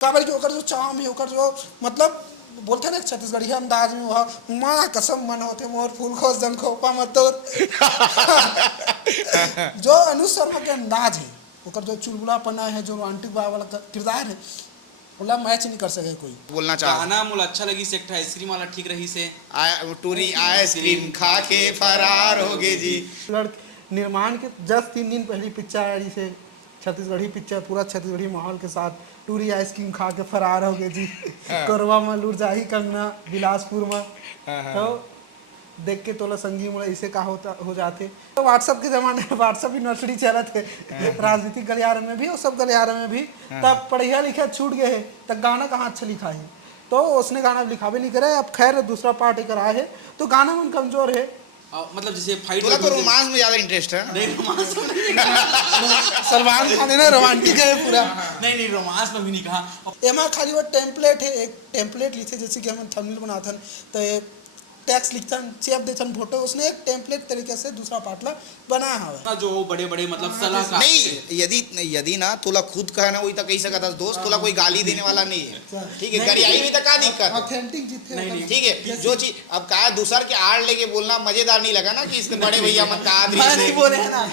काबर की ओकर जो चाम है, ओकर जो मतलब बोलते हैं ना छत्तीसगढ़ी अंदाज में, वह माँ कसम मन होते मोर फूल खोस जन खोपा मत तोर। जो अनुज शर्मा के अंदाज है, ओकर जो चुलबुलापना है, जो रोमांटिक वाला किरदार है, बोला मैच नहीं कर सके कोई। बोलना चाह गाना मोला अच्छा लगी से, एक आइसक्रीम वाला ठीक रही से, टूरी आइसक्रीम खा के फरार हो गए जी। निर्माण के जस्ट 3 दिन पहले पिक्चर आई से, छत्तीसगढ़ी पिक्चर, पूरा छत्तीसगढ़ी माहौल के साथ, टूरी आइसक्रीम खा के फरार हो गए जी। कोरबा में लुट जाही कंगना बिलासपुर में। तो देख के तोला संगी मोला इसे का होता हो जाते। तो व्हाट्सएप के जमाने में व्हाट्सएप यूनिवर्सिटी चला थे, राजनीतिक गलियारे में भी और सब गलियारे में भी, तब पढ़िया लिखा छूट गए है, तब गाना कहाँ अच्छा लिखा है, तो उसने गाना लिखावे नहीं करे। अब खैर दूसरा पार्ट एक रहा है, तो गाना मन कमजोर है। मतलब जैसे फाइट तो रोमांस में ज्यादा इंटरेस्ट है। नहीं रोमांस में नहीं सलमान खान है ना, रोमांटिक है पूरा। नहीं रोमांस में भी नहीं कहा। एमा खाली वो टेम्पलेट है, एक टेम्पलेट लिखे, जैसे कि हम थंबनेल बनाथन तो एक टेक्स्ट लिखथन, चेप देथन फोटो, उसने एक टेम्पलेट तरीके से दूसरा पार्टला बनाया है। जो बड़े बड़े मतलब सलाहकार नहीं, यदि ना तोला खुद कहा ना वही तो कही सकता दोस्त, तोला कोई गाली देने वाला नहीं है, ठीक है, गरियाई भी तो का दिक्कत, ऑथेंटिक जितने नहीं, ठीक है। जो चीज अब कहा दूसर के आड़ लेके बोलना मजेदार नहीं लगा ना, कि इसके बड़े भैया मन का आदमी बोले है ना।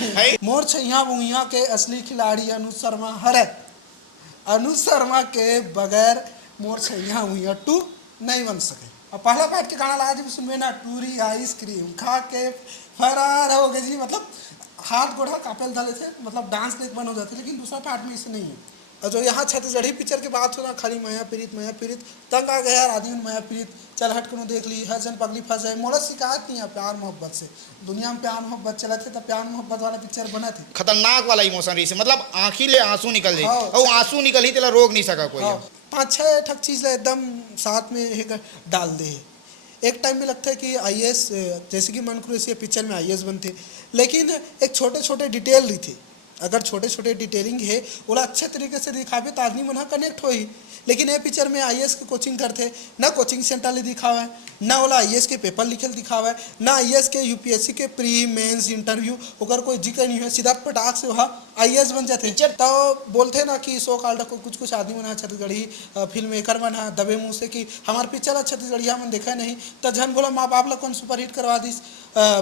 मोर छैया बुइया के असली खिलाड़ी अनुज शर्मा हरे। अनुज शर्मा के बगैर मोर छैया बुइया 2 नहीं बन सके। और पहला पार्ट के गाना लगा जी सुनबे ना, टूरी आइसक्रीम खा के फरार हो गए जी, मतलब हाथ गोड़ा कापेल डाले थे, मतलब डांस देख बन हो जाते, लेकिन दूसरा पार्ट में इसे नहीं है। और जो यहाँ छत्तीसगढ़ी पिक्चर की बात हो ना, खाली माया पीड़ित तंग आ गया यार आदमी माया पीड़ित, चल हट को देख ली, हर जन पगली फंस जाए। मोड़ा शिकायत नहीं है प्यार मोहब्बत से, दुनिया में प्यार मोहब्बत चला थे, तो प्यार मोहब्बत वाला पिक्चर बना थे। खतरनाक वाला इमोशन रही से, मतलब आंखी ले आंसू निकल जाए, और आंसू निकली तेला रोक नहीं सका कोई। 5-6 ठक चीज़ एकदम साथ में एक डाल दे। एक टाइम में लगता है कि आईएएस, जैसे कि मन करो पिक्चर में आईएएस बनते, लेकिन एक छोटे छोटे डिटेल रही थे, अगर छोटे छोटे डिटेलिंग है वो अच्छे तरीके से दिखावे तो आदमी मन कनेक्ट हो ही। लेकिन ये पिक्चर में आईएएस के कोचिंग करते, ना कोचिंग सेंटर ले दिखावा है, ना वाला आईएएस के पेपर लिखल दिखावा है, ना आईएएस के यूपीएससी के प्री मेंस इंटरव्यू होकर कोई जिक्र नहीं है, सीधा पटाख से वहाँ आईएएस बन जाते। तो बोलते ना कि सो काल्ड को कुछ आदमी बना छत्तीसगढ़ी फिल्म मेकर बना दबे मुँह से कि हमारे पिक्चर छत्तीसगढ़िया मन देखा नहीं, तो झन बोला माँ बाप ला कौन सुपर हिट करवा दिस,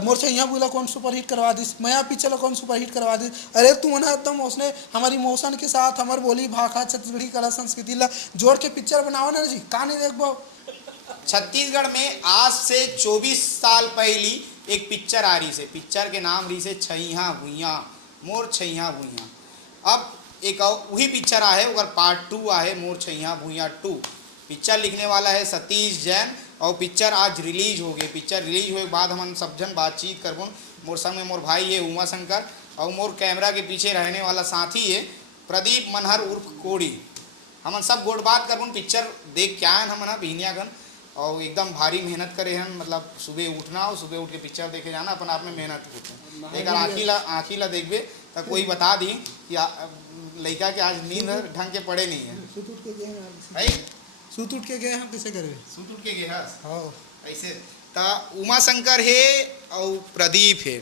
मोर से यहाँ बोला कौन सुपर हिट करवा दिस, मैं पिक्चर ला कौन सुपर हिट करवा दिस। अरे तू मना एकदम उसने हमारी इमोशन के साथ हमारी बोली भाषा छत्तीसगढ़ी कला संस्कृति ला जोड़ के पिक्चर बनाओ ना जी, का नहीं देखो। छत्तीसगढ़ में आज से 24 साल पहली एक पिक्चर आ रही से, पिक्चर के नाम रही से छैया भुइया, मोर छैया भुइया। अब एक वही पिक्चर आए, अगर पार्ट 2 आए, मोर छैया भुइया 2। पिक्चर लिखने वाला है सतीश जैन, और पिक्चर आज रिलीज हो गई। पिक्चर रिलीज होने के बाद हम सब जन बातचीत करबो। मोर संग में मोर भाई है उमा शंकर, और मोर कैमरा के पीछे रहने वाला साथी है प्रदीप मनहर उर्फ कोड़ी। हम सब गोड़ बात करबो, पिक्चर देख के आए हम बिहनियागन, और एकदम भारी मेहनत करे हैं, मतलब सुबह उठना और सुबह उठ के पिक्चर देखे जाना, अपन आप में मेहनत होते। एक आँखी ला देखबे तो कोई बता दी कि लड़का के आज नींद ढंग के पड़े नहीं है, सूत उठ के गए हम कैसे करे, सूट उठ के गए हाँ ऐसे। तो उमा शंकर है और प्रदीप है,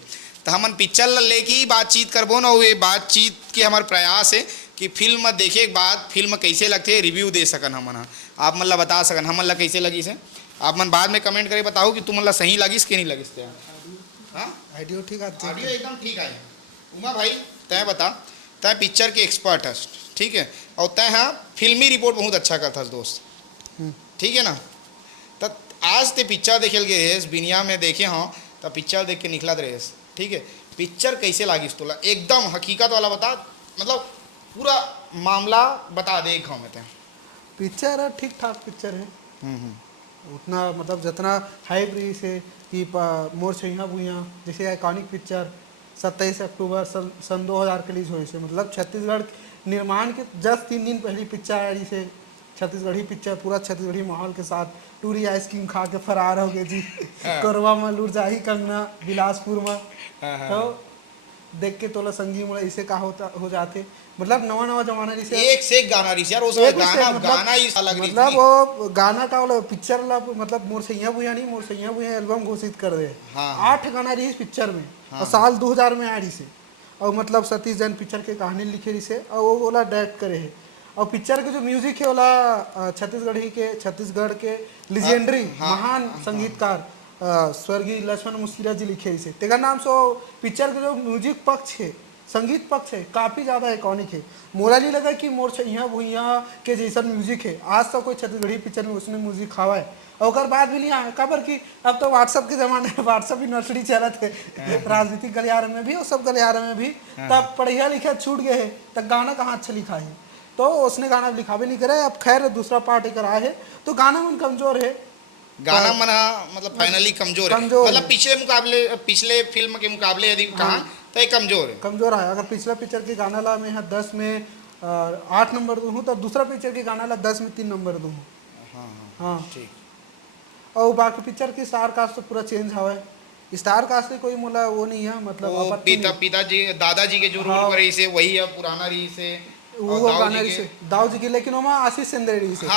तो हमन पिक्चर लेके ही बातचीत करबो ना। ये बातचीत के हमारे प्रयास है कि फिल्म देखे के बाद फिल्म कैसे लगते रिव्यू दे सकन हमन, आप मन ला बता सकन हमन ला कैसे लगी से। आप मन बाद में कमेंट करे बताओ कि तुम मन ला सही लगिस कि नहीं लगिस। आइडियो ठीक आते, ऑडियो एकदम ठीक आए। उमा भाई तय बता, तय पिक्चर के एक्सपर्ट है, ठीक है, और तय हाँ फिल्मी रिपोर्ट बहुत अच्छा करता दोस्त, ठीक है ना। तो आज ते पिक्चर देखे गए बिनिया में देखे हाँ, तो पिक्चर देख के निकला रहे, ठीक है। पिक्चर कैसे लागिस तोला, एकदम हकीकत वाला बता, मतलब पूरा मामला बता दे एक में। पिक्चर ठीक ठाक पिक्चर है, उतना मतलब जितना हाइप रही से कि मोर छैया भुइया जैसे आइकॉनिक पिक्चर 27 अक्टूबर सन 2000 के रिलीज हुई से, मतलब छत्तीसगढ़ निर्माण के जस्ट 3 दिन पहले पिक्चर आई से, छत्तीसगढ़ी पिक्चर, पूरा छत्तीसगढ़ी माहौल के साथ, टूरी आइसक्रीम खा के फरार हो गए जी। कोरबा में लुट जाही कंगना बिलासपुर में। तो देख के तोला संगी मोला इसे का होता हो जाते, मतलब नवा जमाना रिसे एक से एक गाना रिसे यार, उसमें गाना ही अलग रही, मतलब वो गाना का वाला पिक्चर ला, मतलब मोर सैया भुइया नहीं, मोर सैया भुइया एल्बम घोषित कर दे। 8 गाना रही इस पिक्चर में, और साल 2000 में आ रही से, और मतलब सतीश जैन पिक्चर के कहानी लिखे रही से, और वो बोला डायरेक्ट करे है। और पिक्चर के जो म्यूजिक है वाला छत्तीसगढ़ के लिजेंडरी महान संगीतकार स्वर्गीय लक्ष्मण मुस्किरा जी लिखे इसे तेरा नाम सो पिक्चर के जो म्यूजिक पक्ष है संगीत पक्ष है काफ़ी ज़्यादा आइकॉनिक है। मोला नहीं लगा कि मोर छैया भुइया के जैसा म्यूजिक है आज तक कोई छत्तीसगढ़ी पिक्चर में उसने म्यूजिक खावा है और ओकर बाद भी नहीं आया काबर कि अब तो व्हाट्सअप के ज़माने में व्हाट्सअप यूनिवर्सिटी चलत है राजनीतिक गलियारे में भी और सब गलियारे में भी तब पढ़िया लिखा छूट गए है तब गाना कहाँ अच्छा लिखा है तो उसने गाना लिखावे नहीं करे अब खैर दूसरा पार्ट एक आया है तो गाना मन कमज़ोर है गाना मना मतलब फाइनली कमजोर है मतलब पिछले फिल्म के मुकाबले यदि कहा तो ये कमजोर है। अगर पिछला पिक्चर के गाना ला मैं यहाँ 10 में 8 नंबर दूँ तो दूसरा पिक्चर के गाना ला 10 में 3 नंबर दूँ। हाँ ठीक। और बाकी पिक्चर की स्टार कास्ट तो पूरा चेंज हुआ है स्टार कास्ट से कोई मोला वो नहीं है मतलब पिताजी दादाजी के जो रोल पर रही से वही है पुराना रही से वो गाना से दाऊ जी की लेकिन वहाँ आशीष सेंद्रे रही से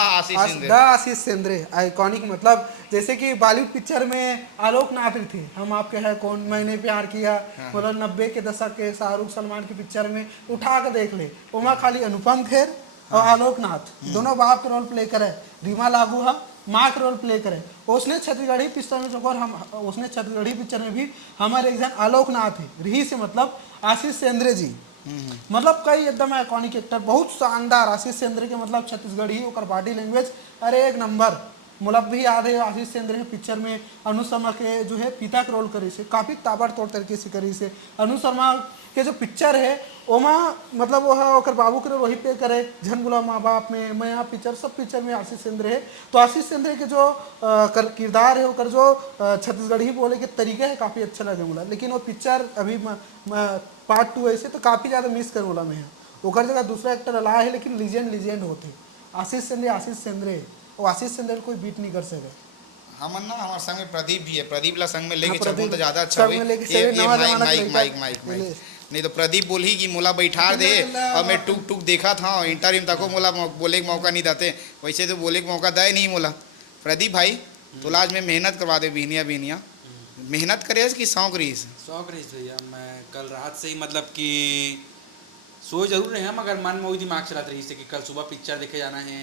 आशीष सेंद्रे आइकॉनिक मतलब जैसे कि बॉलीवुड पिक्चर में आलोक नाथ थे हम आपके हैं कौन मैंने प्यार किया मतलब 90 के दशक के शाहरुख सलमान की पिक्चर में उठा कर देख ले वहाँ खाली अनुपम खेर और आलोक नाथ दोनों बाप के रोल प्ले करे रीमा लागू है माँ का रोल प्ले करे उसने छत्तीसगढ़ी पिक्चर में और हम उसने छत्तीसगढ़ी पिक्चर में भी हमारे एक जन आलोक नाथ है रही से मतलब आशीष सेंद्रे जी मतलब कई एकदम आइकॉनिक एक्टर बहुत शानदार आशीष सेंद्रे के मतलब छत्तीसगढ़ी और बॉडी लैंग्वेज अरे एक नंबर मुलब भी याद है आशीष सेंद्रे के पिक्चर में अनु शर्मा के जो है पिता का रोल करी से काफ़ी ताबड़तोड़ तरीके से करी से अनु शर्मा के जो पिक्चर है ओमा मतलब वो है और बाबू के रोल वही पे करे झन बुला माँ बाप में मैं यहाँ पिक्चर सब पिक्चर में आशीष सेंद्रे है तो आशीष सेंद्रे के जो किरदार है और जो छत्तीसगढ़ी बोले के तरीके है काफ़ी अच्छा लगे मुला लेकिन वो पिक्चर अभी पार्ट 2 ऐसे तो काफ़ी ज़्यादा मिस कर बोला मैं ओकर जगह दूसरा एक्टर अला है लेकिन लीजेंड होते आशीष सेंद्रे और आशीष सेंद्रे कोई बीट नहीं कर सके हमन ना हमारे संग में प्रदीप भी है प्रदीप ला संग में लेके चलूं तो ज्यादा अच्छा होई माइक नहीं तो प्रदीप बोली कि मोला बैठा दे और मैं टुक देखा था इंटरव्यू तको मोला बोले का मौका नहीं देते वैसे तो बोले का मौका दे नहीं मोला प्रदीप भाई तो आज में मेहनत करवा दे बीनिया मेहनत करे कि शौक रही भैया मैं कल रात से ही मतलब कि सोच जरूर रहे हैं मगर मन में वही दिमाग चलाते रही कि कल सुबह पिक्चर देखे जाना है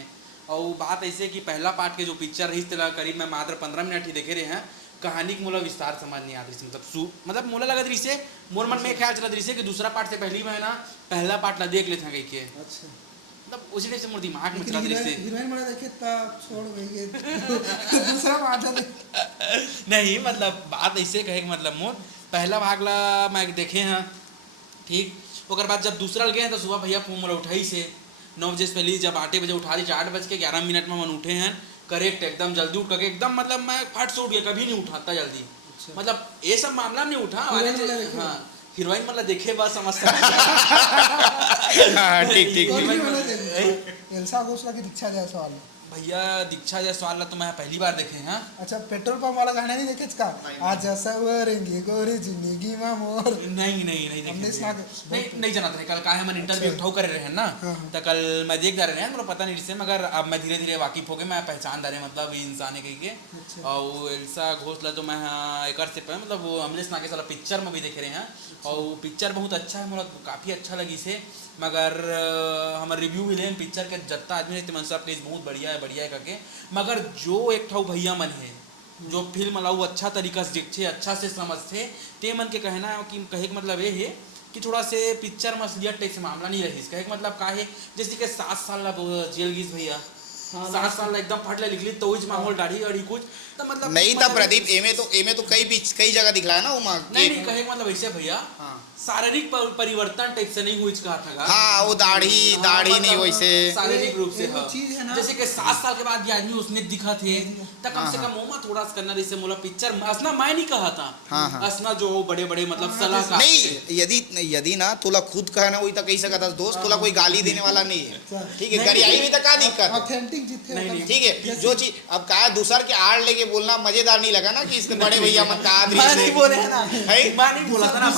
और बात ऐसे कि पहला पार्ट के जो पिक्चर रही करीब मैं मात्र 15 मिनट ही देखे रहे हैं कहानी की मोला विस्तार समझ नहीं आती मतलब मोला लगा रही से मोर मन में ख्याल चला रही से कि दूसरा पार्ट से पहली मैं ना पहला पार्ट ला देख लेते हैं कहीं के अच्छा मतलब उसी टाइप से मोर दिमाग में चला रही से हीरोइन मरा देखे तब छोड़ गई दूसरा पार्ट नहीं मतलब बात ऐसे कहे मतलब मोर पहला भाग ला मैं देखे हैं ठीक ओकर बाद जब दूसरा गए तो सुबह भैया फोन मोला उठाई से 9 बजे से पहले जब 8 बजे उठा दी 8:11 में मन उठे हैं करेक्ट एकदम जल्दी उठ करके एकदम मतलब मैं फट से उठ गया कभी नहीं उठाता जल्दी अच्छा। मतलब ये सब मामला नहीं उठा हाँ हीरोइन मतलब देखे बस समझता ठीक एल्सा घोषला की दीक्षा जायसवाल भैया दीक्षा जायसवाल तो मैं पहली बार देखे हैं अच्छा पेट्रोल पंप वाला गाना नहीं देखे का आज सवरेंगे गोरी जिंदगी में मोर नहीं नहीं जाना था कल का है मन इंटरव्यू उठाओ कर रहे हैं ना तो कल मैं देख जा रहे हैं मुझे पता नहीं जिससे मगर अब मैं धीरे धीरे वाकिफ हो गए मैं पहचान दे रहे मतलब इंसान है कहीं के और एल्सा घोषला तो मैं एक से पहले मतलब वो अमलेश नागेश वाला पिक्चर में भी देख रहे हैं और पिक्चर बहुत अच्छा है मतलब काफ़ी अच्छा लगी से मगर हमारे रिव्यू भी लें पिक्चर के जत्ता आदमी ने मन सब प्लीज बहुत बढ़िया है करके मगर जो एक ठाऊ भैया मन है जो फिल्म लाऊ अच्छा तरीका से देखते अच्छा से समझते ते मन के कहना है कि कहे का मतलब ये है कि थोड़ा से पिक्चर में असलियत टाइप से मामला नहीं रही कहे का मतलब का है जैसे कि 7 साल जेल गई भैया 7 साल एकदम फटले निकली तो माहौल दाढ़ी अड़ी कुछ तो मतलब नहीं था प्रदीप एमे तो कई जगह दिखला है ना उमा नहीं कहे मतलब ऐसे भैया शारीरिक परिवर्तन टाइप से नहीं हुई कहा था हाँ वो दाढ़ी नहीं वैसे शारीरिक रूप से जैसे कि 7 साल के बाद भी आदमी उसने दिखा थे तो कम से कम ओमा थोड़ा सा करना जैसे मोला पिक्चर असना मैं नहीं कहा था असना जो बड़े मतलब सलाहकार नहीं यदि ना तोला खुद कहना वही तो कही सकता दोस्त तोला कोई गाली देने वाला नहीं है ठीक है गरियाई में तो का दिक्कत ऑथेंटिक जितने ठीक है जो चीज अब का दूसर के आड़ लेके बोलना मजेदार नहीं लगा ना कि इसके बड़े भैया मन का आदमी नहीं बोले है ना मैं नहीं बोला था ना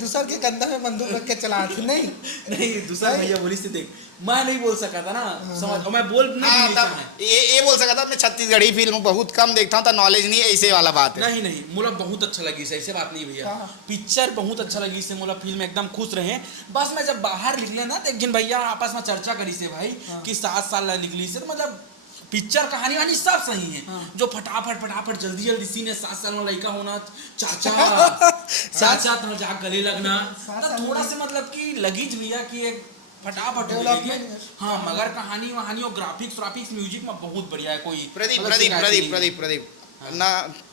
दूसर के कंधा में बंदूक रख के चला नहीं दूसरा भैया बोली से देख मैं नहीं बोल सका था ना, समझ, और मैं बोल नहीं हाँ, नहीं तब चाहे। ये बोल सका था मैं छत्तीसगढ़ी फिल्म बहुत कम देखता हूँ तो नॉलेज नहीं है, ऐसे वाला बात है। नहीं नहीं, मोला बहुत अच्छा लगी से, ऐसे बात नहीं भैया, पिक्चर बहुत अच्छा लगी से, मोला फिल्म एकदम खुश रहे। बस मैं जब बाहर निकले ना तो एक दिन भैया आपस में चर्चा करी से भाई कि 7 साल निकली से, तो मतलब पिक्चर कहानी वानी सब सही है, जो फटाफट जल्दी जल्दी सीन है, 7 साल में लड़का होना, चाचा तो जा गले लगना, तो थोड़ा से मतलब कि लगीज भैया कि एक फटाफट हो गई है। हाँ, मगर कहानी वहानी और ग्राफिक्स म्यूजिक में बहुत बढ़िया है। कोई प्रदीप ना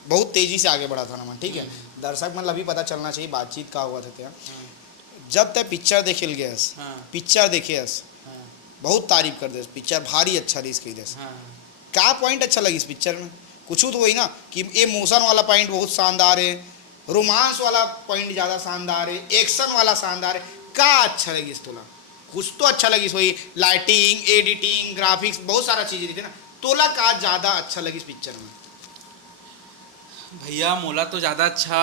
बहुत तेजी से आगे बढ़ा था ना मैं, ठीक है, दर्शक मतलब अभी पता चलना चाहिए बातचीत का हुआ था क्या। जब तक पिक्चर देखे गए, पिक्चर देखे बहुत तारीफ कर दे, पिक्चर भारी अच्छा रही इसकी दे, क्या पॉइंट अच्छा लगी इस पिक्चर में, कुछ तो वही ना कि इमोशन वाला पॉइंट बहुत शानदार है, रोमांस वाला पॉइंट ज़्यादा शानदार है, एक्शन वाला शानदार है, क्या अच्छा लगी इस तोला, कुछ तो अच्छा लगी वही, लाइटिंग, एडिटिंग, ग्राफिक्स, बहुत सारा चीज़ें थी ना, तोला का ज़्यादा अच्छा लगी इस पिक्चर में। भैया मोला तो ज़्यादा अच्छा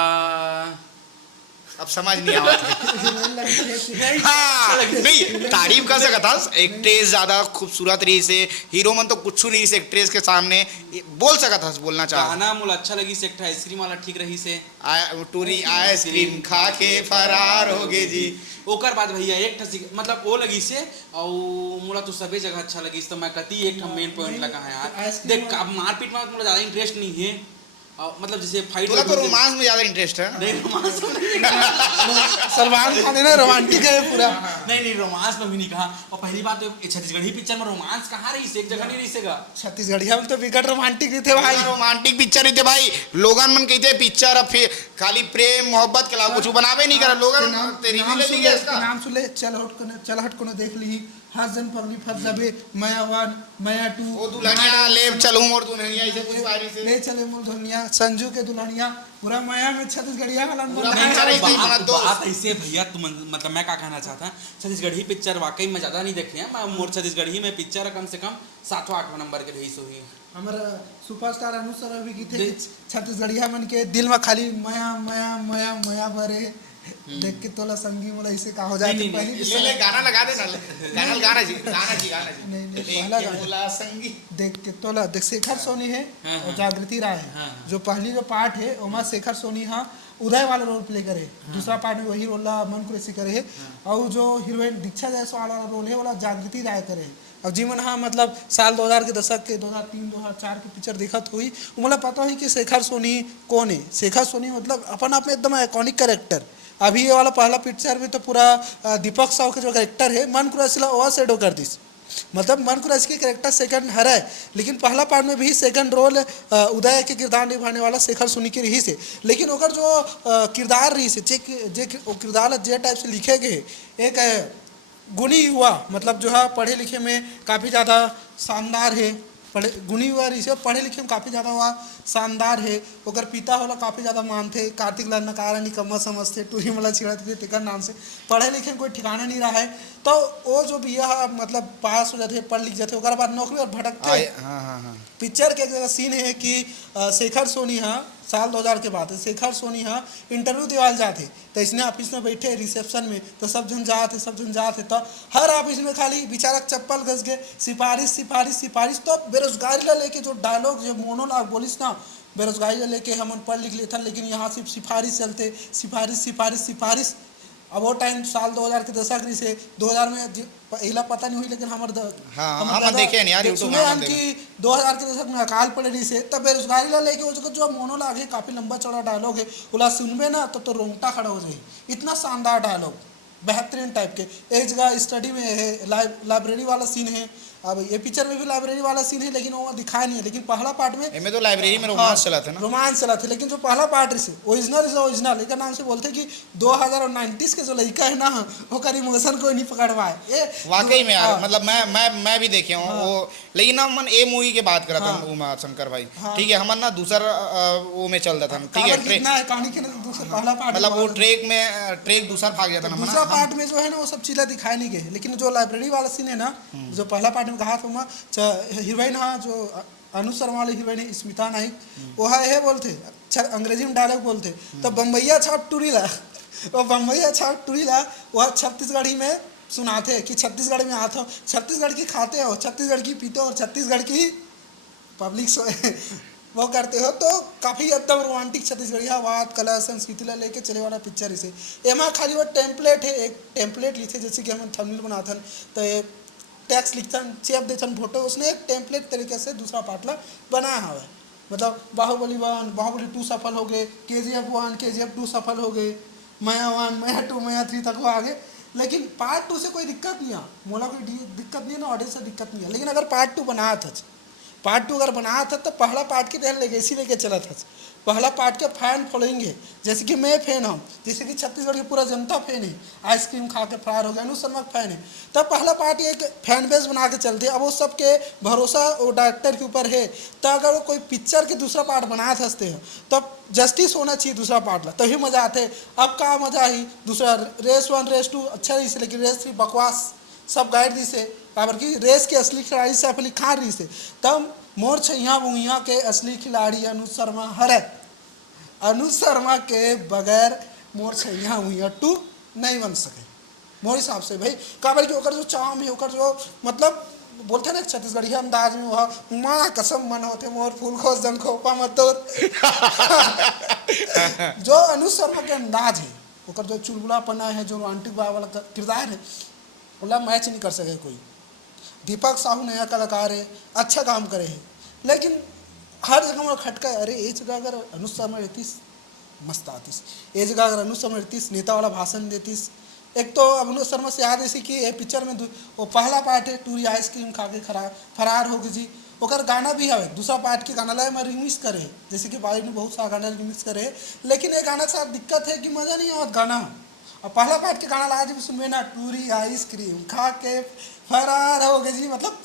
अब समझ नहीं आवा हाँ नहीं तारीफ कर सकता था, एक्ट्रेस ज़्यादा खूबसूरत रही से, हीरो मन तो कुछ नहीं से एक्ट्रेस के सामने बोल सकता था, बोलना चाह गाना मोला अच्छा लगी से, एक आइसक्रीम वाला ठीक रही से, टूरी आइसक्रीम खा के फरार हो गए जी। ओकर बाद भैया एक मतलब वो लगी से, और मोला तो सभी जगह अच्छा लगी, तो मैं कती एक मेन पॉइंट लगा है यार, देख मारपीट में मोला ज़्यादा इंटरेस्ट नहीं है, मतलब जैसे फाइट तो रोमांस में ज़्यादा इंटरेस्ट है। नहीं रोमांस सलमान खान है ना, रोमांटिक है पूरा। नहीं रोमांस में भी नहीं कहा, और पहली बात तो छत्तीसगढ़ी पिक्चर में रोमांस कहाँ रही से, एक जगह नहीं रही सेगा, छत्तीसगढ़िया में तो विकट रोमांटिक नहीं थे भाई, रोमांटिक पिक्चर नहीं थे भाई, लोगन मन कहते पिक्चर अब फिर खाली प्रेम मोहब्बत के अलावा कुछ बनावे नहीं करा, लोगन नाम सुन ले, चल हट को देख ली, हर जन पगली फर जबे, माया 1 माया 2, ओ दुल्हनिया लेब चलूं और दुल्हनिया ऐसे कुछ बारी से ले चले मोर दुल्हनिया, संजू के दुल्हनिया, पूरा माया में छत्तीसगढ़िया वाला बात ऐसे भैया, तुम मतलब मैं क्या कहना चाहता हूँ, छत्तीसगढ़ी पिक्चर वाकई में ज़्यादा नहीं देखे हैं, मैं मोर छत्तीसगढ़ी में पिक्चर कम से कम 7वां-8वां नंबर के रही सो ही। हमारा सुपरस्टार अनुसर अभी की थे छत्तीसगढ़िया मन के दिल में खाली माया माया माया माया भरे, देख के तोला संगी मोला इसे का हो जाए, पहले गाना लगा दे ना, गाना जी नहीं पहला गाना संगी देख के तोला, देख शेखर सोनी है और जागृति राय है, जो पहली जो पार्ट है वहाँ शेखर सोनी हाँ उदय वाला रोल प्ले करे, दूसरा पार्ट में वही रोल मन कुरेसी करे है, और जो हीरोइन दीक्षा जैसा वाला रोल है वाला जागृति राय करे। और जीवन हाँ मतलब साल 2000 के दशक के 2003-2004 की पिक्चर देखा तो हुई, मतलब पता हुई कि शेखर सोनी कौन है। शेखर सोनी मतलब अपन आप में एकदम आइकॉनिक कैरेक्टर, अभी ये वाला पहला पिक्चर में तो पूरा दीपक साव के जो कैरेक्टर है मन कुरासीला ओवर शेडो कर दी, मतलब मन कुरासी के कैरेक्टर सेकंड हरा है, लेकिन पहला पार्ट में भी सेकंड रोल उदय के किरदार निभाने वाला शेखर सोनी के रही से, लेकिन ओकर जो किरदार रही से जे किरदार जे टाइप से लिखे गए, एक गुणी युवा मतलब जो है पढ़े लिखे में काफ़ी ज़्यादा शानदार है, गुणी हुआ रही पढ़े लिखे में काफ़ी ज़्यादा हुआ शानदार है, ओकर पिता होला काफ़ी ज़्यादा मानते, कार्तिक लाल नकारा निकम्मा समझते, टूरी मला छिड़ाते थे तेकर नाम से, पढ़े लिखे में कोई ठिकाना नहीं रहा है, तो वो जो भी है मतलब पास हो जाते पढ़ लिख जाते, ओकर बाद नौकरी और भटकते। पिक्चर के एक जगह सीन है कि शेखर सोनी हाँ साल 2000 के बाद शेखर सोनी हाँ इंटरव्यू देवाल जाते, तो इसने ऑफिस में बैठे रिसेप्शन में, तो सब जन जाते तो हर ऑफिस में खाली बेचारा चप्पल घस गए, सिफारिश सिफारिश सिफारिश, तो बेरोजगारी ला लेके जो डायलॉग जो मोनोलॉग बोलिस ना, बेरोजगारी ला लेके हम पढ़ लिख लेते, लेकिन यहाँ सिर्फ सिफारिश चलते, सिफारिश सिफारिश सिफारिश। अब वो टाइम साल 2000 के दशक से 2000 में पहला पता नहीं हुई, लेकिन हम देखे नहीं यार सुने हम कि 2000 के दशक में अकाल पड़े रही से, तब बेरोजगारी ला लेके वो जो मोनोलॉग है काफ़ी लंबा चौड़ा डायलॉग है, उला सुनबे ना तो रोंगटा खड़ा हो जाए, इतना शानदार डायलॉग बेहतरीन टाइप के। एक जगह स्टडी में है लाइब्रेरी वाला सीन है, अब ये पिक्चर में भी लाइब्रेरी वाला सीन है, लेकिन वो दिखाया नहीं है, लेकिन पहला पार्ट में तो लाइब्रेरी में रोमांस चला था ना, रोमांस चला था, लेकिन जो पहला पार्ट से ओरिजिनल एक नाम से बोलते कि 2000 और 90s के जो लड़का है ना वो कर इमोशन कोई नहीं पकड़वाए, ये वाकई में यार मतलब मैं भी देखे हूँ वो, लेकिन ना मन ए मूवी के बात करा था उमा शंकर भाई, ठीक है, हमन ना दूसरा वो में चल रहा था, ठीक है, ट्रेक कहानी के दूसरा पहला पार्ट मतलब वो ट्रेक दूसरा भाग गया था ना, दूसरा पार्ट में जो है ना वो सब चीज़ें दिखाई नहीं गए, लेकिन जो लाइब्रेरी वाला सीन है ना, जो पहला पार्ट में कहा था हीरोइन हाँ जो अनु शर्मा वाली हीरोइन है स्मिता नाइक, वो है बोलते अंग्रेजी में डायलॉग बोलते, तो बम्बैया छाप टूरी ला, वो बम्बैया छाप टूरी ला वह छत्तीसगढ़ी में सुनाते कि छत्तीसगढ़ में आते हो, छत्तीसगढ़ की खाते हो, छत्तीसगढ़ की पीते हो और छत्तीसगढ़ की पब्लिक वो करते हो, तो काफ़ी एकदम रोमांटिक छत्तीसगढ़िया बात कला संस्कृति ला लेके चले वाला पिक्चर इसे एमा खाली वो टेम्पलेट है, एक टेम्पलेट लिखे जैसे कि हम थंबनेल बनाथन तो एक टेक्स्ट लिखथन चेप देथन फोटो, उसने एक टेम्पलेट तरीके से दूसरा पार्ट ला बनाया हुआ है। मतलब बाहुबली 1 बाहुबली 2 सफल हो गए, KGF 1 KGF 2 सफल हो गए, माया 1 माया 2 माया 3 तक वो आगे, लेकिन पार्ट 2 से कोई दिक्कत नहीं है, मोला कोई दिक्कत नहीं है ना, ऑडियंस से दिक्कत नहीं है। लेकिन अगर पार्ट 2 बनाया था, पार्ट 2 अगर बनाया था तो पहला पार्ट की तरह लेगेसी लेके चला था, पहला पार्ट के फैन फॉलोइंग है, जैसे कि मैं फैन हूँ, जैसे कि छत्तीसगढ़ की पूरा जनता फैन है, आइसक्रीम खा के फरार हो गया अनुज शर्मा फैन है, तब पहला पार्ट एक फैन बेस बना के चलते। अब वो सबके भरोसा वो डायरेक्टर के ऊपर है, तो अगर वो कोई पिक्चर के दूसरा पार्ट बना सकते हैं तब जस्टिस होना चाहिए दूसरा पार्ट ला, तभी मज़ा आते। अब का मज़ा ही दूसरा रेस 1 रेस 2 अच्छा रही से, लेकिन रेस 3 बकवास सब गाइड दी से, काबर की रेस के असली खिलाड़ी सैफ अली खान रही से, तब मोर छैया भुइयाँ के असली खिलाड़ी अनुज शर्मा हरे। अनुज शर्मा के बगैर मोर छैया भुइयाँ 2 नहीं बन सके मोर हिसाब से भाई, काबर की ओकर जो चाम है, ओकर जो मतलब बोलते हैं ना छत्तीसगढ़िया अंदाज में, वह माँ कसम मन होते मोर फूल खोज जन खोपा मत जो अनुज शर्मा के अंदाज है, ओकर जो चुलबुलापना है, जो रोमांटिक वाला किरदार है, बोला मैच नहीं कर सके कोई। दीपक साहू नया कलाकार है, अच्छा काम करे है, लेकिन हर जगह में खटका है। अरे ये जगह अगर अनुज शर्मा रहतीस मस्त आतीस, ये जगह अगर अनुज शर्मा रहतीस नेता वाला भाषण देतीस। एक तो अनुज शर्मा से याद ऐसी कि ये पिक्चर में वो पहला पार्ट है टूरी आइसक्रीम खा के फरार हो गई जी, ओकर गाना भी है, दूसरा पार्ट के गाना ला मैं रिमिक्स करे, जैसे कि भाई ने बहुत सारा गाना रिमिक्स करे, लेकिन ये गाना के साथ दिक्कत है कि मज़ा नहीं आवत गाना। और पहला पार्ट के गाना आज भी सुनबे ना, टूरी आइसक्रीम खा के फरार हो गए जी, मतलब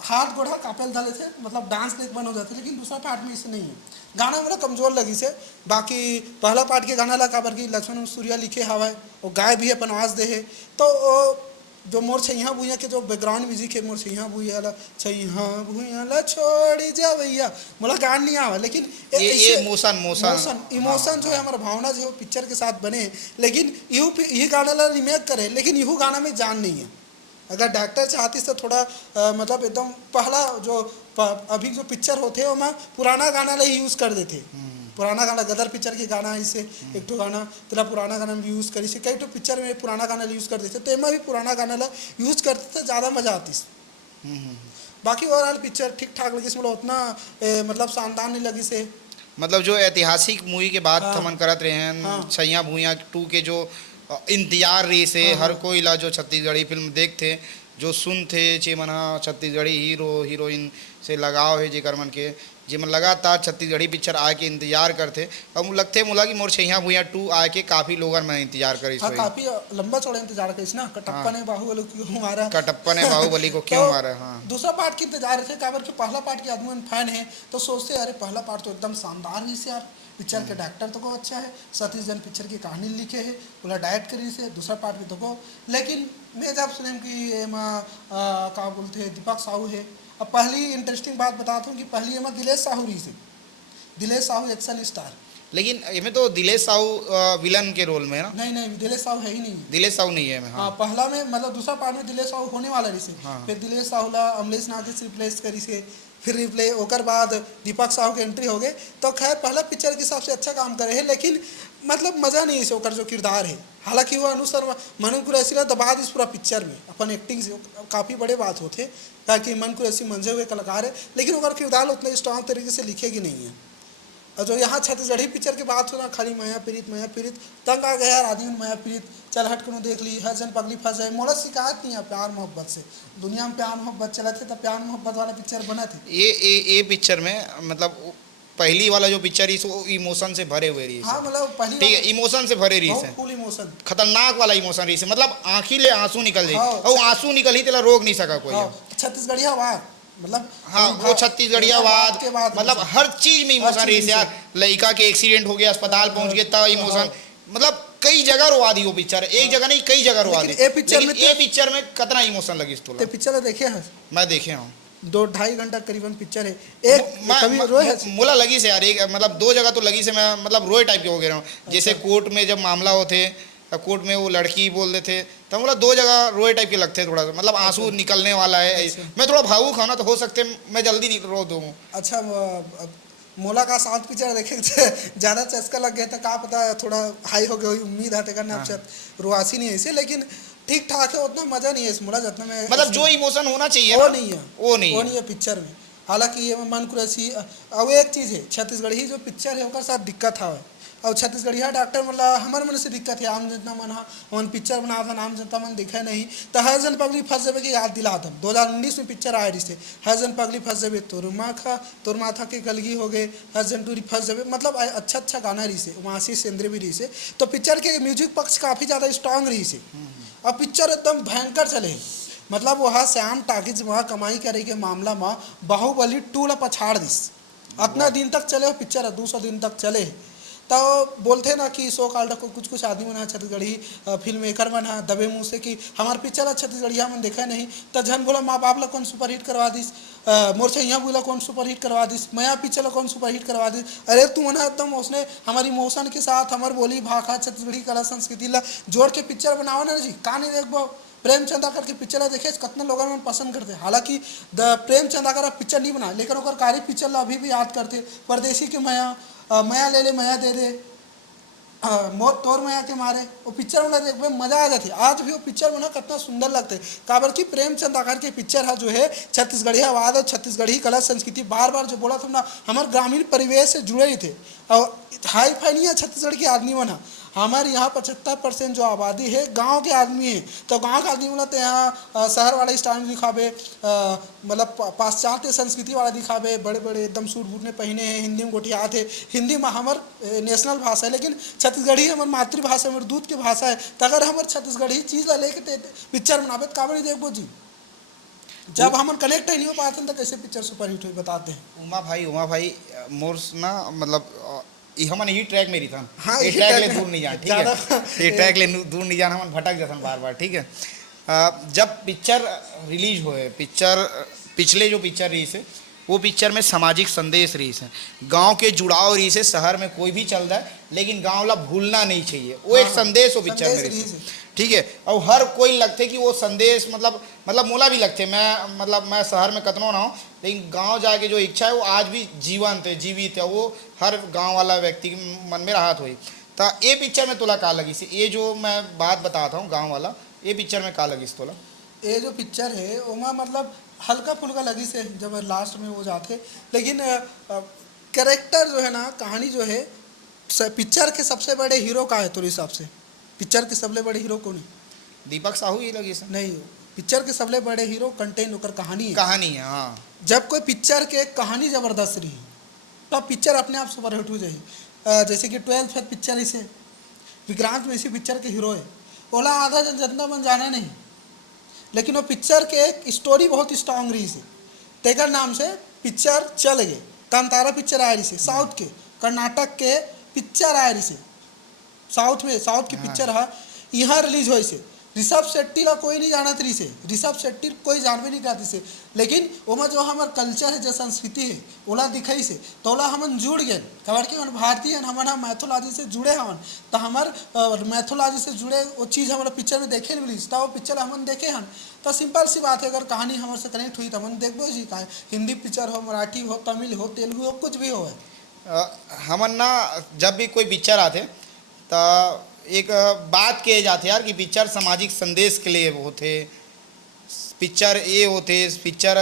हाथ गोड़ा कापेल डाले थे, मतलब डांस देख बन हो जाते, लेकिन दूसरा पार्ट में इसे नहीं है। गाना मेरा कमज़ोर लगी से, बाकी पहला पार्ट के गाना ला काबर की लक्ष्मण सूर्या लिखे हवा है, वो गाय भी है पनवास दे है, तो जो मोर छैया भुइयाँ के जो बैकग्राउंड म्यूजिक है, मोर छैया भुइयाँ ला छैया भुइयाँ ला छोड़ी जा भैया, मोला गान नहीं आवा, लेकिन ये इमोशन जो है हमारा भावना जो पिक्चर के साथ बने, लेकिन यही गाना ला रिमेक करे, लेकिन यहू गाना में जान नहीं है। अगर डायरेक्टर चाहती तो थोड़ा मतलब एकदम पहला जो अभी जो पिक्चर होते हैं मैं पुराना गाना ला यूज़ कर देते, पुराना गाना गदर पिक्चर के गाना इसे एक तो गाना तेरा पुराना गाना में यूज़ करी से, कई तो पिक्चर में पुराना गाना यूज़ कर देते, तो एमा भी पुराना गाना ला यूज़ करते तो ज़्यादा मज़ा आती। बाकी ओवरऑल पिक्चर ठीक ठाक लगी, मतलब उतना मतलब शानदार नहीं लगी से, मतलब जो ऐतिहासिक मूवी के बाद थमन करत रहे हैं छैया भुइयाँ 2 के जो इंतजार रही से हर कोई ला जो छत्तीसगढ़ी फिल्म देखते, जो सुनते चे मना छत्तीसगढ़ी हीरो हीरोइन से लगाव है जेकर मन के जे मन लगातार छत्तीसगढ़ी पिक्चर आए के इंतजार करते, अब मुझे लगते मुला कि मोर छैया भुइयाँ 2 आए के काफ़ी लोगन में इंतजार करी। हाँ, काफ़ी लंबा चौड़ा इंतजार करी ना, कटप्पा ने बाहुबली को क्यों मारा, कटप्पा ने बाहुबली को क्यों मारा। हाँ, दूसरा पार्ट की इंतजार थे, काबर के पहला पार्ट के आदमी फैन है तो सोचते अरे पहला पार्ट तो एकदम शानदार ही से यार, पिक्चर के डायरेक्टर तो को अच्छा है, सतीश जन पिक्चर की कहानी लिखे है, पूरा डायरेक्ट करी से दूसरा पार्ट भी तो को, लेकिन मैं जब सुने कि एमा क्या बोलते हैं दीपक साहू है। अब पहली इंटरेस्टिंग बात बताता हूँ कि पहली एमा दिलेश साहू रही से, दिलेश साहू एक्शन स्टार, लेकिन इसमें तो दिलेश साहू विलन के रोल में है ना। नहीं दिलेश साहू है ही नहीं, दिलेश साहू नहीं है। हाँ, पहला में मतलब दूसरा पार्ट में दिलेश साहू होने वाला रही से, फिर दिलेश साहू ला अमलेश नाग से रिप्लेस करी से, फिर रिप्ले ओकर बाद दीपक साहू के एंट्री हो गए, तो खैर पहला पिक्चर के हिसाब से अच्छा काम करे है, लेकिन मतलब मज़ा नहीं है ओकर जो किरदार है। हालांकि वो अनुज शर्मा मन कुरैसी ला दबा दी इस पूरा पिक्चर में अपन एक्टिंग से, काफ़ी बड़े बात होते ताकि मन कुरैसी मंजे हुए कलाकार है, लेकिन ओकर किरदार उतने स्ट्रॉन्ग तरीके से लिखेगी नहीं है। और जो यहाँ छत्तीसगढ़ी पिक्चर की बात हो ना, खाली माया पीड़ित तंग आ गया यार आदमी, माया पीड़ित चल हट को देख ली, हर जन पगली फंस है, मोला शिकायत नहीं है प्यार मोहब्बत से, दुनिया में प्यार मोहब्बत चला थे तो प्यार मोहब्बत वाला पिक्चर बना थे। ये पिक्चर में मतलब पहली वाला जो पिक्चर वो इमोशन से भरे हुए रही। हाँ, मतलब पहली ठीक है, इमोशन से भरे रही है, फुल इमोशन, खतरनाक वाला इमोशन रही है, मतलब आँखी ले आंसू निकल जाए, और आंसू निकली तेला रोक नहीं सका कोई। छत्तीसगढ़िया वाद मतलब, हाँ, वो छत्तीसगढ़िया वाद मतलब हर चीज में इमोशन रही है यार, लड़का के एक्सीडेंट हो गया, अस्पताल पहुंच गया तब इमोशन, मतलब कई जगह रोवा दी वो पिक्चर, एक जगह नहीं कई जगह रोवा दी। ये पिक्चर में कितना इमोशन लगी इस तोला? पिक्चर देखे हैं? मैं देखे हूँ, 2-2.5 घंटा करीबन पिक्चर है। एक मोला लगी से यार, एक मतलब 2 जगह तो लगी से मैं मतलब रोए टाइप के हो गया हूँ। जैसे कोर्ट में जब मामला होते, कोर्ट में वो लड़की बोल देते तो बोला 2 जगह रोए टाइप के लगते हैं, थोड़ा सा मतलब आंसू निकलने वाला है। मैं थोड़ा भावुक हूँ ना, तो हो सकते मैं जल्दी नहीं रो दूँ। अच्छा मोला का साउथ पिक्चर देखे ज़्यादा चस्का लग गया था, का पता थोड़ा हाई हो गई हुई उम्मीद है तेकर नाम शायद रुआसी नहीं है इसे, लेकिन ठीक ठाक है, उतना मज़ा नहीं है इस मोला जितना में मतलब जो इमोशन होना चाहिए वो ना, नहीं है, वो नहीं वो है। नहीं है पिक्चर में। हालांकि ये मन कुरैसी अब एक चीज़ है, छत्तीसगढ़ी जो पिक्चर है ओकर साथ दिक्कत है। और छत्तीसगढ़िया डॉक्टर मतलब हमारे मन से दिक्कत है, आम जनता मन हमन पिक्चर बना था, आम जनता मन दिखे नहीं, तो हर जन पगली फंस जावे की याद दिला था। 2019 में पिक्चर आए रही से हर जन पगली फंस जावे, तोर माथा के गलगी हो गए, हर जन टूरी फंस जावे, मतलब अच्छा अच्छा गाना रही से, वहाँ से सेंद्र भी रही से। तो पिक्चर के म्यूजिक पक्ष काफ़ी ज़्यादा स्ट्रांग रही से, और पिक्चर एकदम भयंकर चले। मतलब वहाँ श्याम टाकिज वहाँ कमाई करे के मामला में बाहुबली 2 ला पछाड़ दिस, इतना दिन तक चले वो पिक्चर, 200 दिन तक चले। तो बोलते ना कि सो काल्ड को कुछ कुछ आदमी बना छत्तीसगढ़ी फिल्म मेकर बना दबे मुँह से कि हमारे पिक्चर छत्तीसगढ़िया में देखा नहीं, तो झन बोला माँ बाप ला कौन सुपर हिट करवा दिस, मोर से यहाँ बोला कौन सुपर हिट करवा दिस, मया पिक्चर ला कौन सुपर हिट करवा दिस। अरे तू मना एकदम उसने हमारी इमोशन के साथ हमारे बोली भाषा छत्तीसगढ़ी कला संस्कृति ला जोड़ के पिक्चर बनाओ ना जी, का नहीं देखो प्रेमचंद आकर के पिक्चर देखे कितना लोग मन पसंद करते हैं। हालांकि द प्रेमचंद आकर पिक्चर नहीं बना, लेकिन ओकर कारी पिक्चर ला अभी भी याद करते, परदेसी के मया मया ले ले मया दे दे, मोर तोर मया के मारे, वो पिक्चर बना देख मजा आ जाती। आज भी वो पिक्चर बना कितना सुंदर लगते, काबर की प्रेमचंद आकर के पिक्चर है जो है छत्तीसगढ़ी आवाज़ और छत्तीसगढ़ी कला संस्कृति बार बार जो बोला था ना, हमारे ग्रामीण परिवेश से जुड़े ही थे। और हाई फाई नहीं है छत्तीसगढ़ के आदमी बना, हमारे यहाँ 75% जो आबादी है गांव के आदमी है। तो गांव के आदमी बोला तो यहाँ शहर वाला स्टाइल दिखावे, मतलब पाश्चात्य संस्कृति वाला दिखावे, बड़े बड़े एकदम सूट बूट ने पहने हैं, हिंदी में गोटियात है, हिंदी में हमार नेशनल भाषा है, लेकिन छत्तीसगढ़ी हमार मातृभाषा हमारे दूध की भाषा है। तो अगर हमारे छत्तीसगढ़ी चीज़ ला लेके पिक्चर बनावे तो काबर नहीं देखो जी, जब हम कनेक्ट ही नहीं हो पाते तो कैसे पिक्चर सुपर हिट हुई बताते हैं। उमा भाई मोर ना मतलब हमन यही ट्रैक मेरी था। हाँ, ये यही ट्रैक ट्रैक ले दूर नहीं जान, ठीक ज़्यादा है, ये ट्रैक ले दूर नहीं जाना, हमन भटक जाता बार बार, ठीक है। जब पिक्चर रिलीज हुए, पिक्चर पिछले जो पिक्चर रही से वो पिक्चर में सामाजिक संदेश रही से, गांव के जुड़ाव रही से, शहर में कोई भी चल रहा है लेकिन गांव ला भूलना नहीं चाहिए, वो एक संदेश हो पिक्चर में रही से, ठीक है। और हर कोई लगते कि वो संदेश मतलब मोला भी लगते, मैं शहर में कतनो ना हूँ, लेकिन गांव जाके जो इच्छा है वो आज भी जीवंत है, जीवित है, वो हर गांव वाला व्यक्ति के मन में राहत हुई। तो ये पिक्चर में तोला का लगी सी, ये जो मैं बात बताता हूँ गाँव वाला, ये पिक्चर में का लगी सी तोला? ये जो पिक्चर है वहाँ मतलब हल्का फुल्का लगी से जब लास्ट में वो जाते, लेकिन कैरेक्टर जो है ना, कहानी जो है, पिक्चर के सबसे बड़े हीरो का है तो हिसाब से पिक्चर के सबसे बड़े हीरो कौन है? दीपक साहू ही लगी से? नहीं, पिक्चर के सबसे बड़े हीरो कंटेंट होकर कहानी है, कहानी है। हाँ, जब कोई पिक्चर के कहानी जबरदस्त रही तो पिक्चर अपने आप सुपर हिट हो जाए। जैसे कि 12th फेल पिक्चर इसे विक्रांत में इसी पिक्चर के हीरो है, ओला आधा जनता मन जाना नहीं, लेकिन वो पिक्चर के एक स्टोरी बहुत स्ट्रांग रही से, तेकर नाम से पिक्चर चल गए। कांतारा पिक्चर आए रही से साउथ के, कर्नाटक के पिक्चर आए रही से, साउथ में साउथ की पिक्चर है, यहाँ रिलीज हो से। ऋषभ शेट्टी ला कोई नहीं जानत रही से, ऋषभ शेट्टी कोई जानवे नहीं करती से, लेकिन ओमा जो हमार कल्चर है, जो संस्कृति है, ओला दिखाई से, तो ओला हमन जुड़ गए, खबर कि हम भारतीय हैं, हमन हम मैथोलॉजी से जुड़े हवन, तो हमार मैथोलॉजी से जुड़े वो चीज़ हमारा पिक्चर में देखे नहीं मिली, तो वो पिक्चर हमन देखे हन। तो सिंपल सी बात है, अगर कहानी हमारे से कनेक्ट हुई तो हम देखबो जी, का हिंदी पिक्चर हो, मराठी हो, तमिल हो, तेलुगु हो, कुछ भी हो। हमन ना जब भी कोई पिक्चर आते तो एक बात कहे जाते यार कि पिक्चर सामाजिक संदेश के लिए होते, पिक्चर ये होते, पिक्चर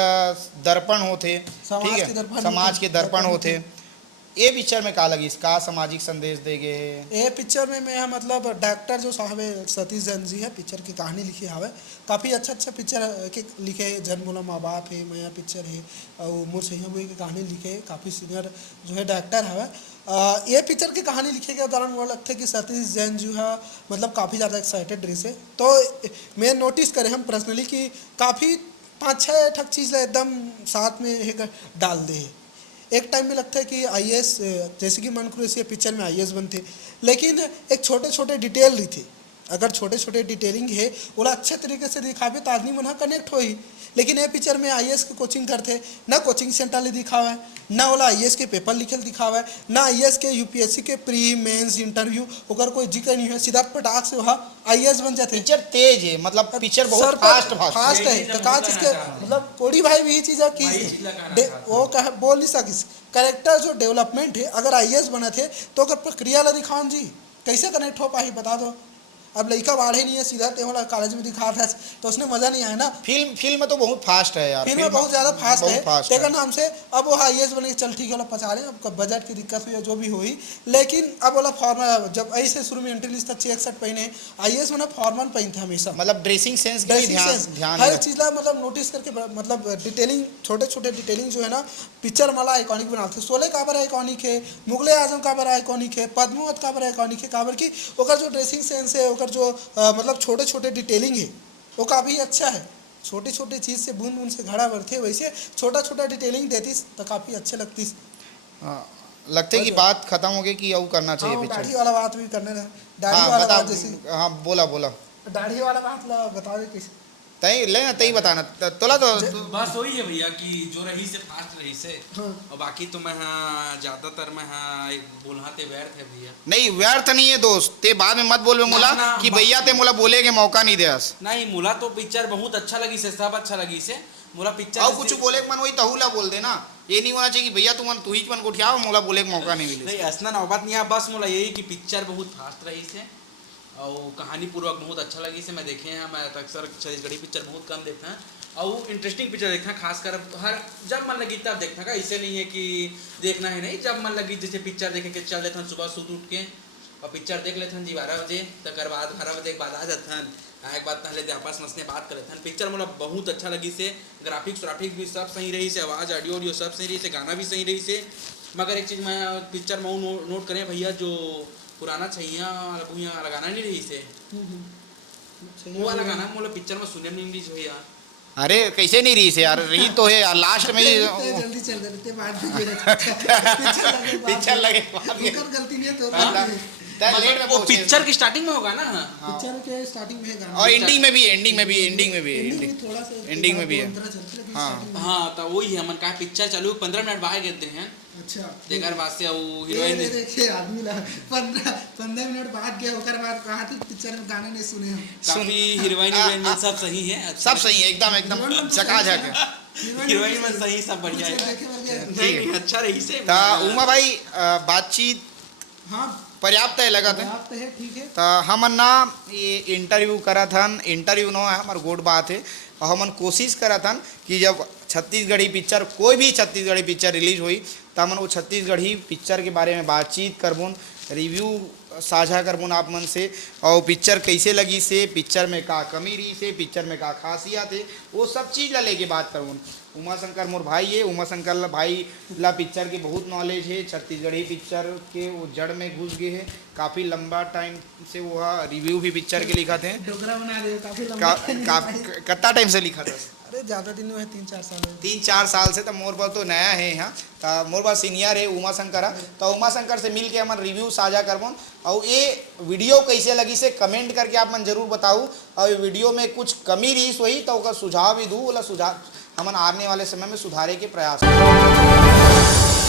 दर्पण होते, ठीक है, समाज के दर्पण होते। ये पिक्चर में का लगी, इसका सामाजिक संदेश देगे? ये पिक्चर में मैं मतलब डॉक्टर जो साहब है सतीश जैन जी है, पिक्चर की कहानी लिखी है, काफ़ी अच्छा पिक्चर के लिखे है, जन्म बोला माँ बाप है, मैया पिक्चर है, और मोर सैया बुई की कहानी लिखे है, काफ़ी सीनियर जो है डॉक्टर है। ये पिक्चर की कहानी लिखे के दौरान वो लगता है कि सतीश जैन जो है मतलब काफ़ी ज़्यादा एक्साइटेड रही से। तो मैं नोटिस करें हम पर्सनली कि काफ़ी 5-6 ठक चीज़ एकदम साथ में डाल दे है। एक टाइम में लगता है कि आईएएस, जैसे कि मन करो पिक्चर में आईएएस बनते, लेकिन एक छोटे छोटे डिटेल रही थे, अगर छोटे छोटे डिटेलिंग है वो अच्छे तरीके से दिखावे तो आदमी मन कनेक्ट हो ही। लेकिन ये पिक्चर में आईएएस के कोचिंग करते ना कोचिंग सेंटर ले दिखा हुआ है ना वाला आईएएस के पेपर लिखल दिखा हुआ है ना आईएएस के यूपीएससी के प्री मेंस इंटरव्यू ओकर कोई जिक्र नहीं है सीधा पटाख से वहाँ आईएएस बन जाते। पिक्चर तेज है, मतलब पिक्चर सर बहुत पर फास्ट फास्ट है तो का चीज के मतलब कोड़ी भाई भी यही चीज है कि वो कह बोल नहीं सकिस करेक्टर जो डेवलपमेंट है अगर आईएएस बने थे तो अगर प्रक्रिया ला दिखाओ जी कैसे कनेक्ट हो पाई बता दो। अब लड़का बाढ़े नहीं है सीधा टेबल कॉलेज में दिखा था तो उसने मजा नहीं आया ना। फिल्म में तो बहुत फास्ट है यार, फिल्म में बहुत ज़्यादा फास्ट है तेकर है। नाम से अब वो आईएएस बने चल ठीक है पचा लें अब बजट की दिक्कत हुई जो भी हुई लेकिन अब वाला फॉर्मल जब ऐसे शुरू में एंट्री लिस्ट था चेक शर्ट पहने आईएएस में फॉर्मल पहनते हमेशा मतलब ड्रेसिंग सेंस का भी ध्यान हर चीज़ ला मतलब नोटिस करके मतलब डिटेलिंग छोटे छोटे डिटेलिंग जो है ना पिक्चर माला आइकॉनिक बनाते। शोले काबर आइकॉनिक है, मुगले आजम काबर आइकॉनिक है, पद्मावत काबर आइकॉनिक है काबर की ओकर जो ड्रेसिंग सेंस है ओकर जो मतलब छोटे छोटे डिटेलिंग है वो काफ़ी अच्छा है। छोटे छोटे चीज़ से बूंद बूंद से घड़ा बढ़ते वैसे छोटा छोटा डिटेलिंग देती तो काफ़ी अच्छे लगती। लगते कि बात खत्म हो गई कि अब करना चाहिए हाँ, पिक्चर। दाढ़ी वाला बात भी करने ना दाढ़ी वाला बात जैसे हाँ बोला दाढ़ी वाला बात ला बतावे कैसे तई ले ना तई बताना तोला तो बस वही है भैया कि जो रही से फास्ट रही से हाँ। और बाकी तो मैं हाँ ज्यादातर मैं हाँ बोलहाते व्यर्थ है भैया। नहीं व्यर्थ नहीं है दोस्त, ते बाद में मत बोल मोला ना, कि भैया ते मोला बोले के मौका नहीं देस। नहीं मुला तो पिक्चर बहुत अच्छा लगी से सब अच्छा लगी से मुला पिक्चर और कुछ बोले के मन वही तहुला बोल देना, ये नहीं होना चाहिए कि भैया तू ही मन को उठाओ मोला बोले के मौका नहीं मिले। नहीं ऐसा नौबत नहीं है बस मुला यही कि पिक्चर बहुत फास्ट रही से और कहानी पूर्वक बहुत अच्छा लगी से मैं देखे हैं। मैं अक्सर छत्तीसगढ़ी पिक्चर बहुत कम देखता है और इंटरेस्टिंग पिक्चर देखना खासकर हर जब मन लगी तब देखना का ऐसे नहीं है कि देखना है नहीं जब मन लगी जैसे पिक्चर देखे के चल देते हैं सुबह सूत उठ के और पिक्चर देख लेते हैं जी 12 बजे तकर बाद 12 बजे के बाद आ जाते हैं एक बात पहले आपस में बात कर लेते हैं। पिक्चर मतलब बहुत अच्छा लगी से ग्राफिक्स भी सब सही रही से आवाज़ ऑडियो सब सही रही से गाना भी सही रही से। मगर एक चीज़ मैं पिक्चर में नोट करें भैया जो पुराना छैया वाला गाना नहीं रही से वो वाला गाना मतलब पिक्चर में सुने नहीं रही भैया। अरे कैसे नहीं रही से यार, रही तो है यार लास्ट में जल्दी चल रहे बाद पिक्चर लगे गलती नहीं है तो लेट में वो पिक्चर की स्टार्टिंग में होगा ना पिक्चर के स्टार्टिंग में गाना और एंडिंग में भी थोड़ा सा एंडिंग में भी है। हाँ हाँ तो वही है मन का पिक्चर चालू 15 मिनट बाहर कहते हैं अच्छा देकर बाद से वो हीरोइन हीरोइन देखिए आदमी ला 15 मिनट बाद गया ओकर बाद कहा थी पिक्चर में गाने नहीं सुने हम काफी हीरोइन सब सही है सब सही है एकदम चकाचक हीरोइन में सही सब बढ़िया है नहीं अच्छा रही से ता उमा भाई बातचीत हाँ पर्याप्त है लगा था पर्याप्त है ठीक है। तो हमन ना ये इंटरव्यू करा था, इंटरव्यू न है हमार गोड बात है और हमन कोशिश करा था कि जब छत्तीसगढ़ी पिक्चर कोई भी छत्तीसगढ़ी पिक्चर रिलीज हुई तो हमन वो छत्तीसगढ़ी पिक्चर के बारे में बातचीत करबून रिव्यू साझा करबून आप मन से और पिक्चर कैसे लगी से पिक्चर में का कमी रही से पिक्चर में का खासियत है वो सब चीज़ ला लेके बात करबून। उमा शंकर मोर भाई है, उमा शंकर भाई ला पिक्चर के बहुत नॉलेज है, छत्तीसगढ़ी पिक्चर के वो जड़ में घुस गए हैं, काफ़ी लंबा टाइम से वो रिव्यू भी पिक्चर के लिखा थे। डोगरा बना रहे काफी लंबा कितना टाइम से लिखा था? अरे ज़्यादा दिन में 3-4 साल 3-4 साल से तो मोर पर तो नया है यहाँ तो मोर पर सीनियर है उमा शंकर तो उमा शंकर से मिल के हमन रिव्यू साझा करबोन और ये वीडियो कैसे लगी से कमेंट करके आप मन जरूर बताऊ और वीडियो में कुछ कमी रही वही तो उसका सुझाव भी दूँ बोला सुझाव हमन आने वाले समय में सुधारे के प्रयास करें।